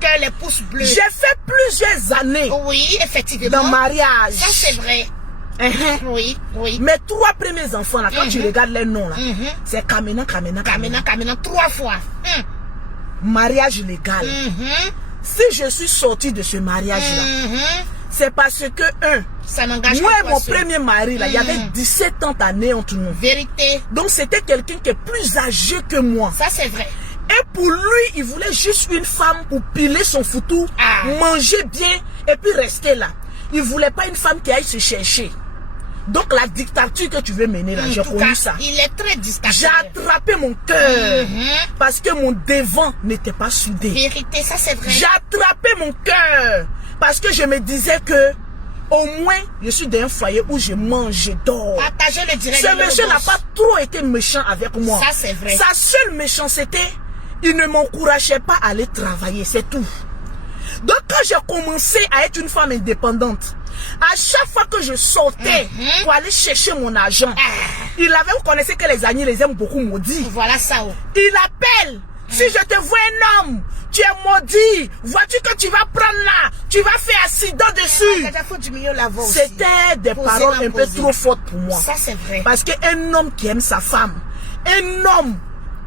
Que les pouces bleus. J'ai fait plusieurs années. Oui, effectivement. Dans mariage. Ça, c'est vrai. Oui, oui. Mes 3 premiers enfants, là, quand tu regardes les noms, là, c'est Kamena. 3 fois. Mariage légal. Si je suis sortie de ce mariage-là, c'est parce que, ça n'engage moi pas et mon premier mari, là, il y avait 17 ans d'années entre nous. Vérité. Donc, c'était quelqu'un qui est plus âgé que moi. Ça, c'est vrai. Et pour lui, il voulait juste une femme pour piler son foutou, manger bien et puis rester là. Il voulait pas une femme qui aille se chercher. Donc la dictature que tu veux mener là, j'ai connu ça. Il est très dictateur. J'ai attrapé mon cœur parce que mon devant n'était pas soudé. Vérité, ça c'est vrai. J'ai attrapé mon cœur parce que je me disais que au moins je suis dans un foyer où je mange, je dors. Partagez le direct. Ce monsieur n'a pas trop été méchant avec moi. Ça c'est vrai. Sa seule méchanceté, il ne m'encourageait pas à aller travailler, c'est tout. Donc quand j'ai commencé à être une femme indépendante, à chaque fois que je sortais pour aller chercher mon argent, il avait, vous connaissez que les amis les aiment beaucoup maudits. Voilà ça. Il appelle. Si je te vois un homme, tu es maudit. Vois-tu que tu vas prendre là, tu vas faire accident dessus. C'était des paroles un peu trop fortes pour moi. Ça c'est vrai. Parce qu'un homme qui aime sa femme, un homme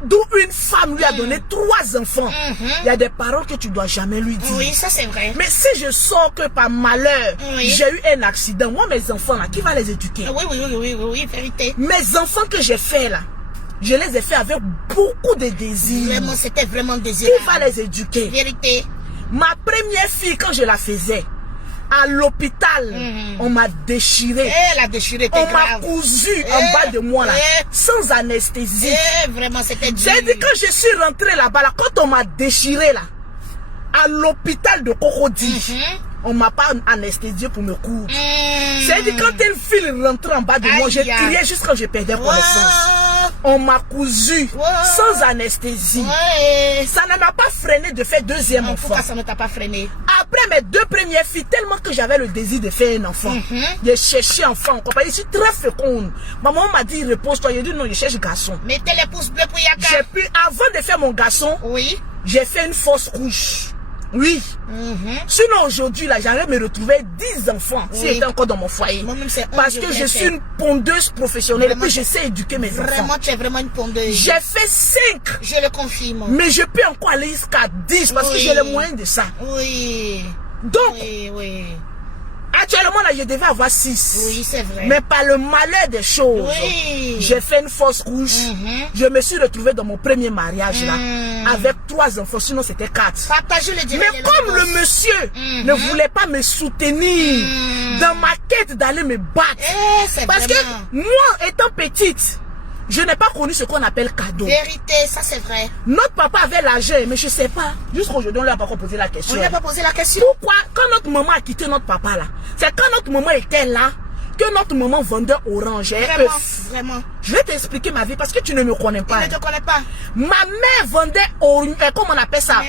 d'où une femme lui a donné 3 enfants, il y a des paroles que tu dois jamais lui dire. Oui, ça c'est vrai. Mais si je sors que par malheur, j'ai eu un accident, moi mes enfants là, qui va les éduquer? Oui, vérité. Mes enfants que j'ai fait là, je les ai fait avec beaucoup de désir. Vraiment, c'était vraiment désirable. Qui va les éduquer? Vérité. Ma première fille, quand je la faisais, à l'hôpital, on m'a déchiré. Elle a déchiré. On m'a cousu en bas de moi là, sans anesthésie. Vraiment, c'était dur. J'ai dit quand je suis rentrée là-bas, là, quand on m'a déchiré là, à l'hôpital de Cocody, on m'a pas anesthésié pour me coudre. C'est dit quand une fille rentrait en bas de moi, j'ai crié juste quand je perdais connaissance. On m'a cousu sans anesthésie. Ça ne m'a pas freiné de faire 2e enfant. Pourquoi ça ne t'a pas freiné? Après mes 2 premières filles, tellement que j'avais le désir de faire un enfant, j'ai cherché enfant. Je suis très féconde. Maman m'a dit repose-toi. J'ai dit non, je cherche garçon. Mettez les pouces bleus pour Yaka. J'ai pu, avant de faire mon garçon, j'ai fait une fausse couche. Oui. Sinon aujourd'hui là, j'allais me retrouver 10 enfants si j'étais encore dans mon foyer. Parce que je suis une pondeuse professionnelle et puis je sais éduquer mes enfants. Vraiment, tu es vraiment une pondeuse. J'ai fait 5. Je le confirme. Mais je peux encore aller jusqu'à 10 parce que j'ai les moyens de ça. Oui. Donc, actuellement là, je devais avoir 6. Oui, c'est vrai. Mais par le malheur des choses, j'ai fait une fausse couche. Je me suis retrouvée dans mon premier mariage là, avec 3 enfants, sinon c'était 4. Mais comme le monsieur ne voulait pas me soutenir dans ma quête d'aller me battre, parce que moi étant petite, je n'ai pas connu ce qu'on appelle cadeau. Vérité, ça c'est vrai. Notre papa avait l'argent, mais je ne sais pas. Jusqu'aujourd'hui, on ne lui a pas encore posé la question. On ne lui a pas posé la question. Pourquoi, quand notre maman a quitté notre papa là, c'est quand notre maman était là, que notre maman vendait orange. Vraiment. Je vais t'expliquer ma vie parce que tu ne me connais pas. Je ne te connais pas. Ma mère vendait orange, comment on appelle ça?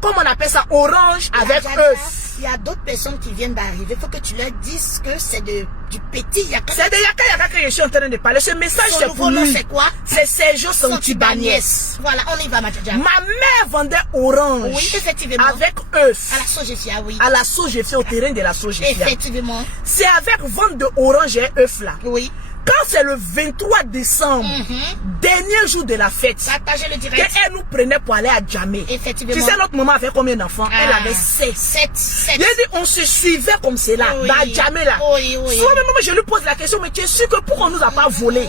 Comment on appelle ça? Orange avec œuf. Il y a d'autres personnes qui viennent d'arriver. Il faut que tu leur dises que c'est du petit Yaka. C'est de Yaka que je suis en train de parler. Ce message c'est pour lui. C'est quoi? C'est Sergio Santibaniès. Voilà, on y va, ma tcha. Ma mère vendait orange. Oui, effectivement. Avec œuf. À la Sogefia, oui. À la Sogefia, au terrain de la Sogefia. Effectivement. C'est avec vente de orange et œuf là. Oui. Quand c'est le 23 décembre, dernier jour de la fête, partagez le direct. qu'elle nous prenait pour aller à Djamé. Effectivement. Tu sais, notre maman avait combien d'enfants? Elle avait 7. 7. Il a dit, on se suivait comme cela, dans Djamé là. Soit même je lui pose la question, mais tu es sûr que pourquoi on nous a pas volé?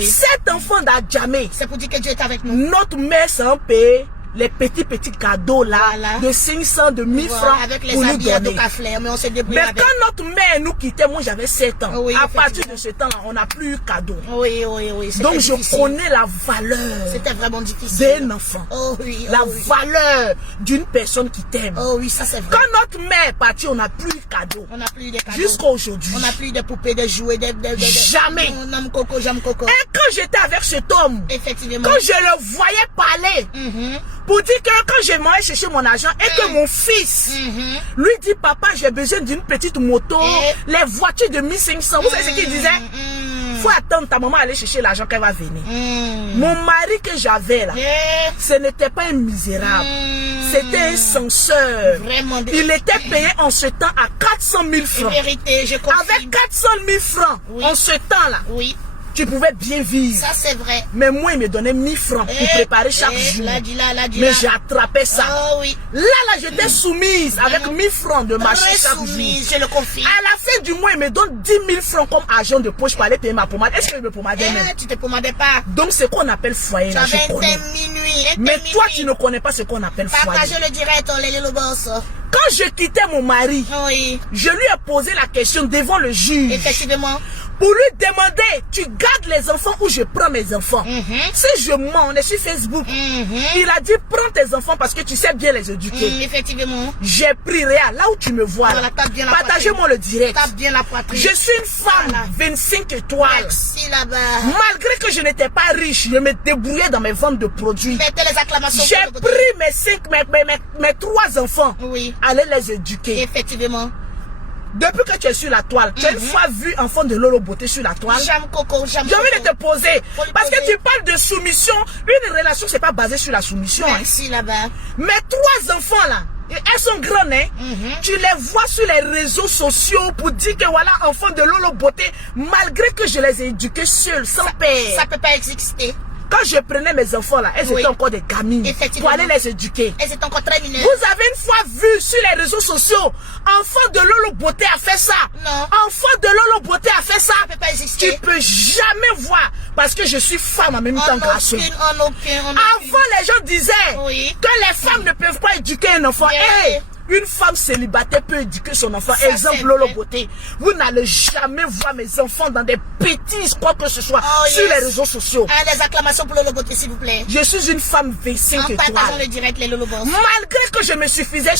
7 enfants dans Djamé. C'est pour dire que Dieu est avec nous. Notre mère s'en paye les petits cadeaux là, de 500, de 1000 francs avec les pour nous habits à donner. mais on s'est débrouillé Mais avec. quand notre mère nous quittait, moi j'avais 7 ans. À partir de ce temps-là, on n'a plus eu cadeau. Oui. Donc je connais la valeur. C'était vraiment difficile. D'un enfant. La valeur d'une personne qui t'aime. Ça c'est vrai. Quand notre mère est partie, on n'a plus eu cadeau. On n'a plus de cadeaux. Jusqu'à aujourd'hui. On n'a plus de poupées, de jouets, Jamais. J'aime coco. Et quand j'étais avec cet homme, effectivement, quand je le voyais parler, pour dire que quand je m'allais chercher mon argent et que mon fils lui dit papa j'ai besoin d'une petite moto, les voitures de 1500, vous savez ce qu'il disait? faut attendre ta maman aller chercher l'argent qu'elle va venir. Mon mari que j'avais là, ce n'était pas un misérable. C'était un censeur. Vraiment. Il était payé en ce temps à 400 000 francs. Vérité, je confirme. Avec 400 000 francs, en ce temps-là, tu pouvais bien vivre. Ça, c'est vrai. Mais moi, il me donnait 1000 francs pour préparer chaque jour. Mais j'ai attrapé ça. Oh, oui. Là, j'étais soumise avec 1000 francs de marché chaque jour. Je le confirme. À la fin du mois, il me donne 10 000 francs comme argent de poche pour aller payer ma pommade. Est-ce que je me pommadais même? Tu te pommadais pas. Donc, c'est qu'on appelle foyer. Là, je connais. Mais toi, tu ne connais pas ce qu'on appelle foyer. Partagez le direct, les boss. Quand je quittais mon mari, je lui ai posé la question devant le juge. Effectivement. Pour lui demander, tu gardes les enfants ou je prends mes enfants? Si je mens, on est sur Facebook. Il a dit, prends tes enfants parce que tu sais bien les éduquer. Effectivement. J'ai pris Réa, là où tu me vois. Voilà, partagez-moi le direct. Tape bien la poitrine. Je suis une femme, 25 étoiles. Merci là-bas. Malgré que je n'étais pas riche, je me débrouillais dans mes ventes de produits. Mettez les acclamations. J'ai pris mes 3 enfants. Aller les éduquer. Effectivement. Depuis que tu es sur la toile, tu as une fois vu enfant de Lolo Beauté sur la toile? J'aime Coco, j'aime J'ai envie de te poser. Parce que tu parles de soumission. Une relation, c'est pas basé sur la soumission. Merci là-bas. Mes 3 enfants là, elles sont grandes, hein? Tu les vois sur les réseaux sociaux pour dire que voilà, enfants de Lolo Beauté, malgré que je les ai éduqués seuls, sans père. Ça peut pas exister. Quand je prenais mes enfants là, elles étaient encore des gamines pour aller les éduquer. Elles étaient encore très mineures. Vous avez une fois vu sur les réseaux sociaux, enfant de Lolo Beauté a fait ça. Non. Enfant de Lolo Beauté a fait ça. Ça peut pas exister. Tu peux jamais voir parce que je suis femme en même temps garçon. Avant, les gens disaient que les femmes ne peuvent pas éduquer un enfant. Une femme célibataire peut éduquer son enfant. Ça, exemple, Lolo Beauté. Vous n'allez jamais voir mes enfants dans des petits quoi que ce soit sur les réseaux sociaux. Des acclamations pour Lolo Beauté, s'il vous plaît. Je suis une femme 25 étoiles. Partageons le direct, les Lolo Boss. Malgré que je me suffisais